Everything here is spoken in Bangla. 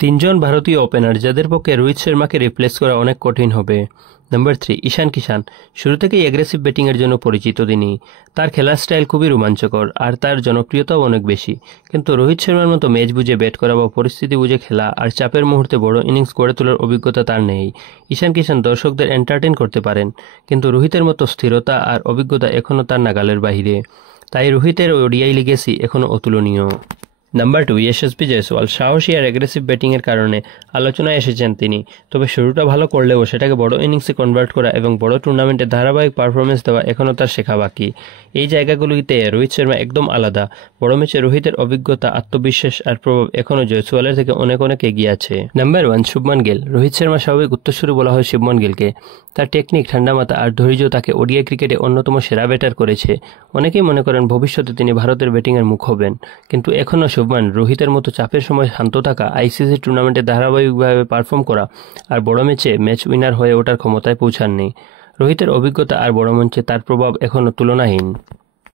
তিনজন ভারতীয় ওপেনার যাদের পক্ষে রোহিত শর্মাকে রিপ্লেস করা অনেক কঠিন হবে। নাম্বার 3, ঈশান কিষান। শুরু থেকেই অ্যাগ্রেসিভ ব্যাটিংয়ের জন্য পরিচিত তিনি। তার খেলার স্টাইল খুবই রোমাঞ্চকর আর তার জনপ্রিয়তাও অনেক বেশি। কিন্তু রোহিত শর্মার মতো ম্যাচ বুঝে ব্যাট করা বা পরিস্থিতি বুঝে খেলা আর চাপের মুহূর্তে বড় ইনিংস গড়ে তোলার অভিজ্ঞতা তার নেই। ঈশান কিষান দর্শকদের এন্টারটেইন করতে পারেন, কিন্তু রোহিতের মতো স্থিরতা আর অভিজ্ঞতা এখনও তার নাগালের বাহিরে। তাই রোহিতের ওডিআই লিগেসি এখনও অতুলনীয়। নাম্বার 2, যশস্বী জয়সওয়াল। সাহসী আর অ্যাগ্রেসিভ ব্যাটিংয়ের কারণে আলোচনায় এসেছেন তিনি। তবে শুরুটা ভালো করলেও সেটাকে বড় ইনিংসে কনভার্ট করা এবং বড় টুর্নামেন্টে ধারাবাহিক পারফরমেন্স দেওয়া এখনও তার শেখা বাকি। এই জায়গাগুলিতে রোহিত শর্মা একদম আলাদা। বড় ম্যাচে রোহিতের অভিজ্ঞতা, আত্মবিশ্বাস আর প্রভাব এখনও জয়সওয়ালের থেকে অনেক অনেক এগিয়ে আছে। নাম্বার 1, শুভমান গিল। রোহিত শর্মা স্বাভাবিক উত্তরসূরি বলা হয় শুভমান গিলকে। তার টেকনিক, ঠান্ডা মাথা আর ধৈর্য তাকে ওডিআই ক্রিকেটে অন্যতম সেরা ব্যাটার করেছে। অনেকেই মনে করেন ভবিষ্যতে তিনি ভারতের ব্যাটিংয়ের মুখ হবেন, কিন্তু এখনও শুভমান রোহিতের মতো চাপের সময় শান্ত থাকা, আইসিসি টুর্নামেন্টে ধারাবাহিকভাবে পারফর্ম করা আর বড় ম্যাচে ম্যাচ উইনার হয়ে ওঠার ক্ষমতায় পৌঁছাননি। রোহিতের অভিজ্ঞতা আর বড় মঞ্চে তার প্রভাব এখনও তুলনাহীন।